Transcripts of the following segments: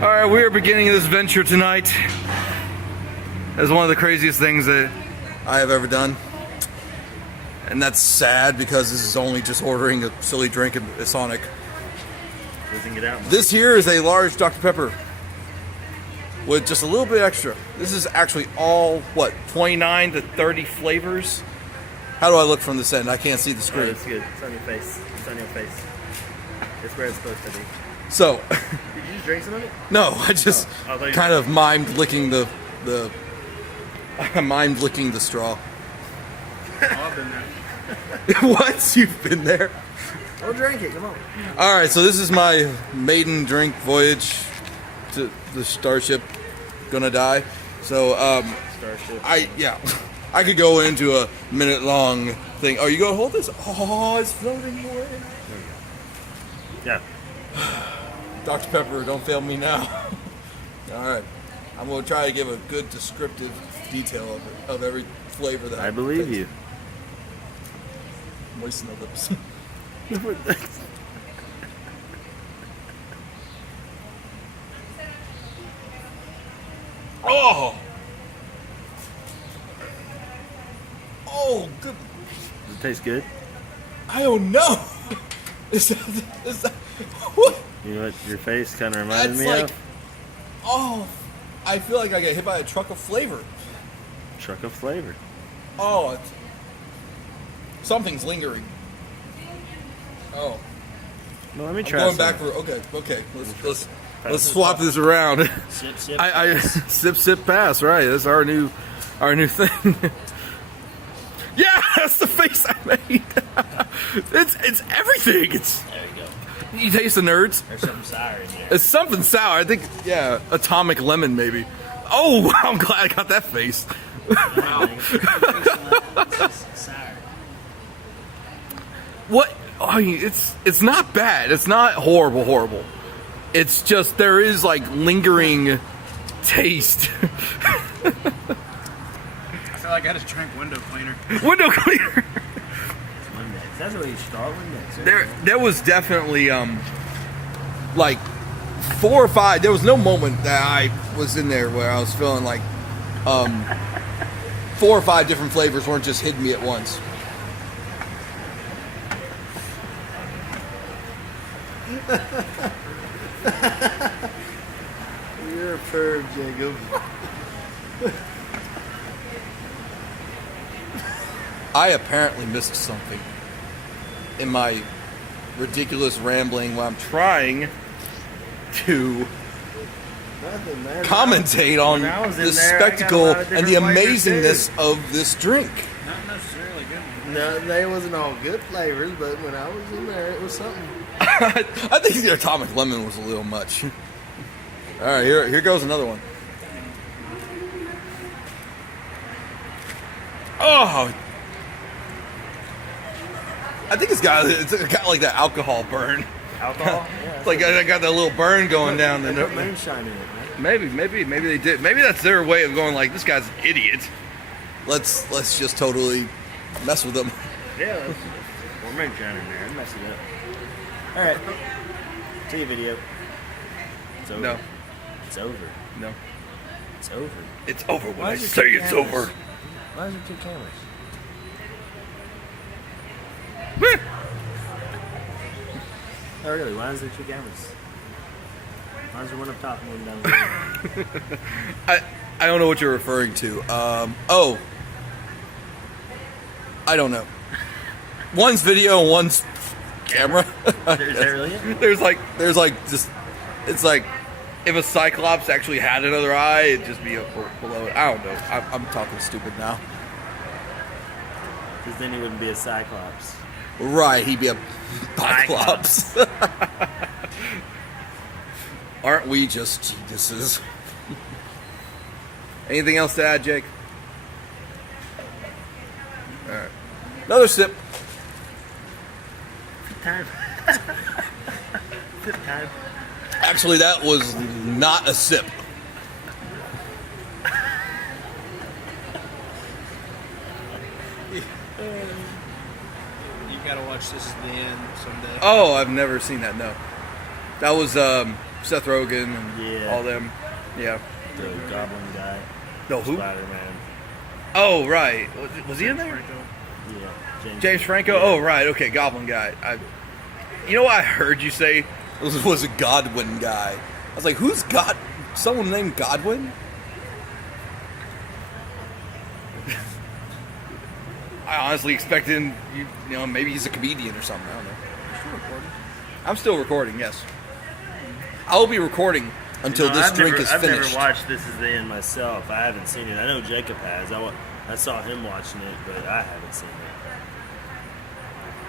Alright, we are beginning this venture tonight. It's one of the craziest things that I have ever done. And that's sad because this is only just ordering a silly drink at Sonic. Doesn't get out much. This here is a large Dr. Pepper with just a little bit extra. This is actually all, what, 29 to 30 flavors? How do I look from this end? I can't see the screen. Oh, it's good. It's on your face. It's on your face. It's where it's supposed to be. So, did you just drink some of it? No, I just kind of mimed licking the mimed licking the straw. Oh, I've been there. What? You've been there? Well, drink it. Come on. All right, so this is my maiden drink voyage to the Starship. Gonna die. So, Starship. I could go into a minute-long thing. Oh, you gonna hold this? Oh, it's floating away. Yeah. Dr. Pepper, don't fail me now. All right, I'm gonna try to give a good descriptive detail of every flavor that I believe taste. you. Moisten the lips. Oh! Oh, good. Does it taste good? I don't know. Is that what? You know what your face kind of reminded That's me like, of? oh, I feel like I got hit by a truck of flavor. Truck of flavor. Oh, something's lingering. Oh. Well, let me I'm try going some. back for okay. Let's swap this around. Sip, sip. I sip pass. Right, that's our new thing. Yeah, that's the face I made. It's everything. It's There you go. you taste the nerds. There's something sour in there. It's something sour. I think atomic lemon maybe. Oh, I'm glad I got that face. Sour. What? I mean, it's not bad. It's not horrible. It's just there is like lingering taste. I feel like I just drank window cleaner. Window cleaner. Windex. That's what you start Windex. There was definitely like 4 or 5. There was no moment that I was in there where I was feeling like 4 or 5 different flavors weren't just hitting me at once. You're a perv, Jacob. I apparently missed something in my ridiculous rambling while I'm trying to Nothing, man. commentate on when I was in the there, I got a spectacle lot of and the different flavors, amazingness of this drink. Not necessarily good. No, they wasn't all good flavors, but when I was in there, it was something. I think the atomic lemon was a little much. All right, here goes another one. Oh, I think it's got like that alcohol burn. Alcohol? Yeah. It's like I got that little burn going down the They put nose. moonshine in it, man. Maybe they did. Maybe that's their way of going like, this guy's an idiot. Let's just totally mess with them. Yeah, that's more moonshine in there. Mess it up. All right. See you video. It's over. No. It's over. No. It's over. It's over when Why I is it say two it's cameras? over. Why is there 2 cameras? Oh, really? Why is there 2 cameras? Why is there one up top and one down below? I don't know what you're referring to. I don't know. One's video and one's camera. Is that really it? There's like just it's like if a Cyclops actually had another eye, it'd just be up below it. I don't know. I'm talking stupid now. Because then he wouldn't be a Cyclops. Right, he'd be a Cyclops. Aren't we just geniuses? Anything else to add, Jake? All right. Another sip. Fifth time. Fifth time. Actually, that was not a sip. You gotta watch this at the end someday. Oh, I've never seen that. No, that was Seth Rogen and Yeah. all them. Yeah. The Goblin guy. No, who? Spider-Man. Oh, right. Was he in there? Yeah. James Franco? Yeah. Oh, right. Okay, Goblin guy. You know what I heard you say? It was a Godwin guy. I was like, who's someone named Godwin? I honestly expected, maybe he's a comedian or something. I don't know. Still recording. I'm still recording, yes. I'll be recording until this drink is I've finished. never watched This Is the End myself. I haven't seen it. I know Jacob has. I saw him watching it, but I haven't seen it.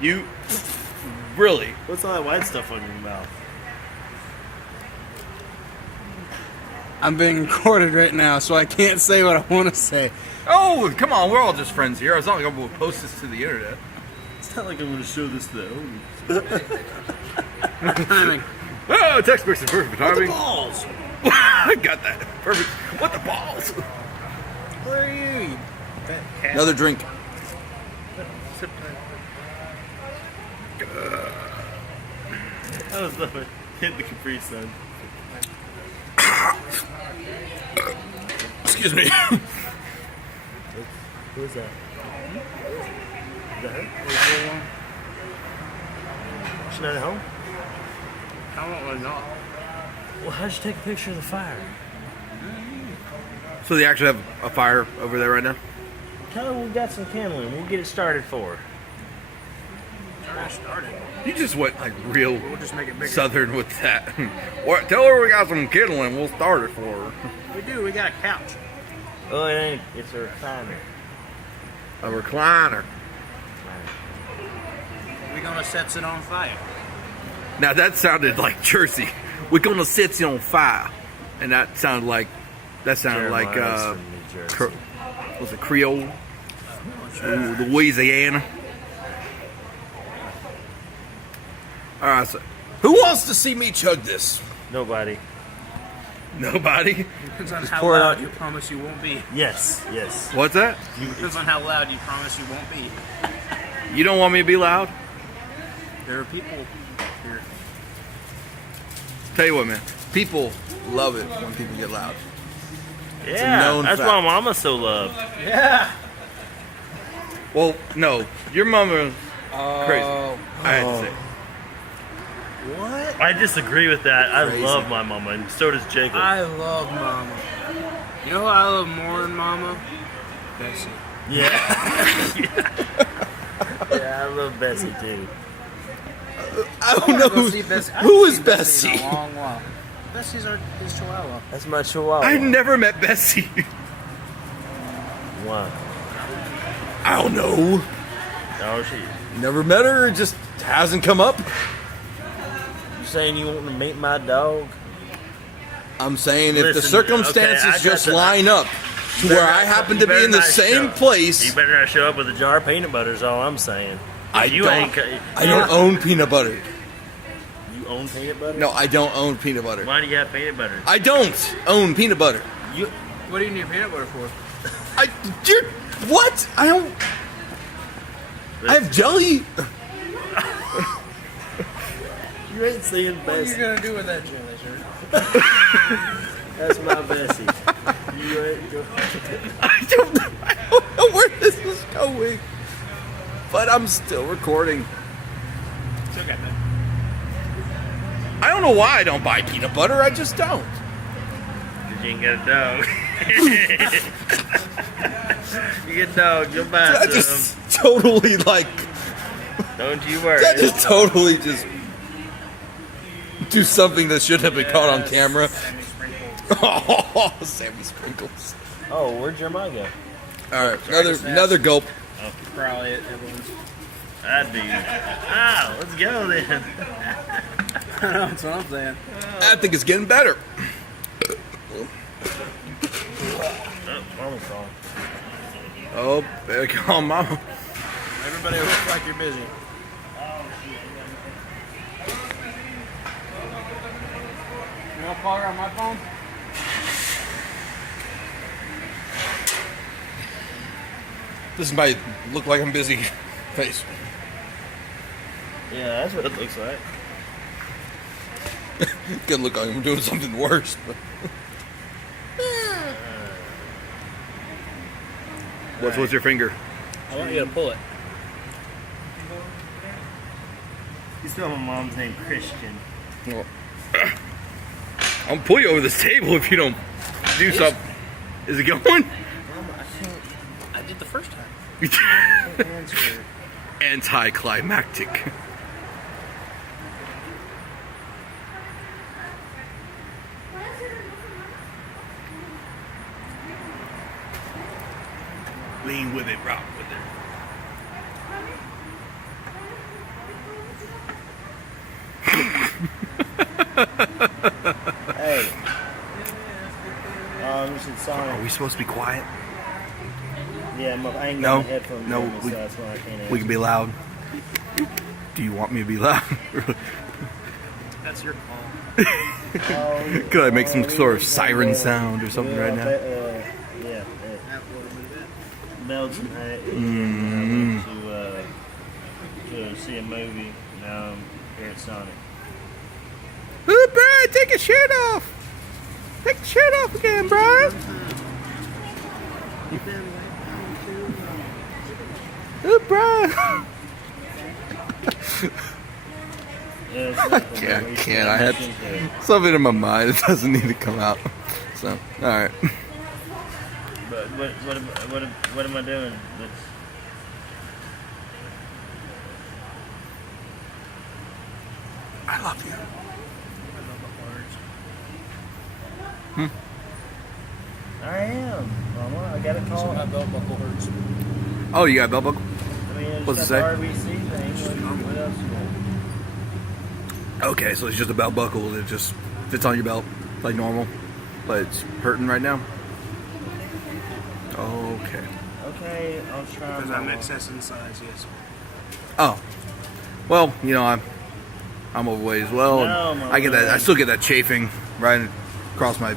You really? What's all that white stuff on your mouth? I'm being recorded right now, so I can't say what I want to say. Oh, come on. We're all just friends here. It's not like I'm going to post this to the internet. It's not like I'm going to show this to the Timing. Oh, textbooks are perfect timing. balls. I got that. Perfect. What the balls? Where are you? You fat cat. Another drink. I was like, hit the Capri Sun. Excuse me. Who is that? Is that her? She's not at home? I don't really know. Well, how'd you take a picture of the fire? So they actually have a fire over there right now? Tell her we got some kindling. We'll get it started for her. Already started. You just went like real We'll just make it bigger. southern with that. What? Tell her we got some kindling. We'll start it for her. We do. We got a couch. Oh, it ain't. It's a recliner. A recliner. We're gonna set it on fire. Now that sounded like Jersey. We're gonna set you on fire, and that sounded like Jeremiah's from New Jersey. was it Creole? Ooh, Louisiana. All right, so who wants to see me chug this? Nobody. Nobody. Depends on how pour it loud out. you promise you won't be. Yes, yes. What's that? Depends on how loud you promise you won't be. You don't want me to be loud? There are people here. Tell you what, man. People love it when people get loud. Yeah, known that's fact. why Mama so loved. Yeah. Well, no, your mama crazy. Oh. I had to say. What? I disagree with that. I Crazy. love my mama, and so does Jacob. I love Mama. You know who I love more than Mama? Bessie. Yeah. Yeah, I love Bessie too. I don't know Go see Bessie. I who haven't is seen Bessie. in a long while. Bessie's his chihuahua. That's my chihuahua. I never met Bessie. Why? I don't know. Oh, she. Never met her. It just hasn't come up. You saying you want to meet my dog? I'm saying if the Listen, circumstances okay, I got just the- line up to where I happen to be in the same You place, better not show up with a jar of peanut butter. Is all I'm saying. I You don't. ain't. I don't own peanut butter. You own peanut butter? No, I don't own peanut butter. Why do you have peanut butter? I don't own peanut butter. You. What do you need peanut butter for? You're, what? I don't. I have jelly. You ain't seeing What are you Bessie. gonna do with that jelly, sir? That's my Bessie. You ain't go- I don't know where this is going. But I'm still recording. Still got that. I don't know why I don't buy peanut butter. I just don't. You ain't got a dog. You get a dog, you'll buy I some. just totally like. Don't you worry. I just totally just do something that shouldn't have been caught on camera. Sammy Sprinkles. Oh, Sammy Sprinkles. Oh, where'd Jeremiah go? All right, another gulp. Probably it. Everyone's. I'd be. Ah, let's go then. I know, that's what I'm saying. I think it's getting better. Oh, Mama's calling. Oh, better call Mama. Everybody looks like you're busy. You want to call her on my phone? This is my look like I'm busy face. Yeah, that's what it looks like. Could look like I'm doing something worse. But. What's your finger? I want you to pull it. You spelled my mom's name Christian. Well, I'll pull you over this table if you don't do something. Is it going? I did the first time. Anticlimactic. Lean with it, rock with it. Hey. We should Are we supposed to be quiet? Yeah, I ain't No, got my headphones no, on me, so that's why I can't answer. We can be loud. Do you want me to be loud? That's your call. Could I make some sort of siren sound or something right now? Yeah. Belgium to see a movie. Now I'm here at Sonic. Ooh, Brian, take your shirt off. Take your shirt off again, Brian. Ooh, Brian. I can't. I had something in my mind. It doesn't need to come out. So, all right. But what am I doing? I love you. I am, Mama. I got a call. So my belt buckle hurts. Oh, you got a belt buckle? I mean, it's What's it got say? the RBC thing. What else you got? Okay, so it's just a belt buckle that just fits on your belt like normal, but it's hurting right now. Okay. Okay, I'll try. Because I'm excess in size, yes. Oh, well, you know I'm overweight as well. No, And my I get that. I man. still get that chafing right across my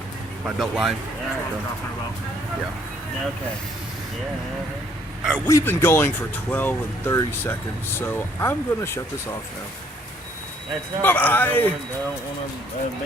belt line. That's what I'm talking about. Yeah. Okay. Yeah. We've been going for 12 and 30 seconds, so I'm gonna shut this off now. That's not. Bye-bye. I don't want to.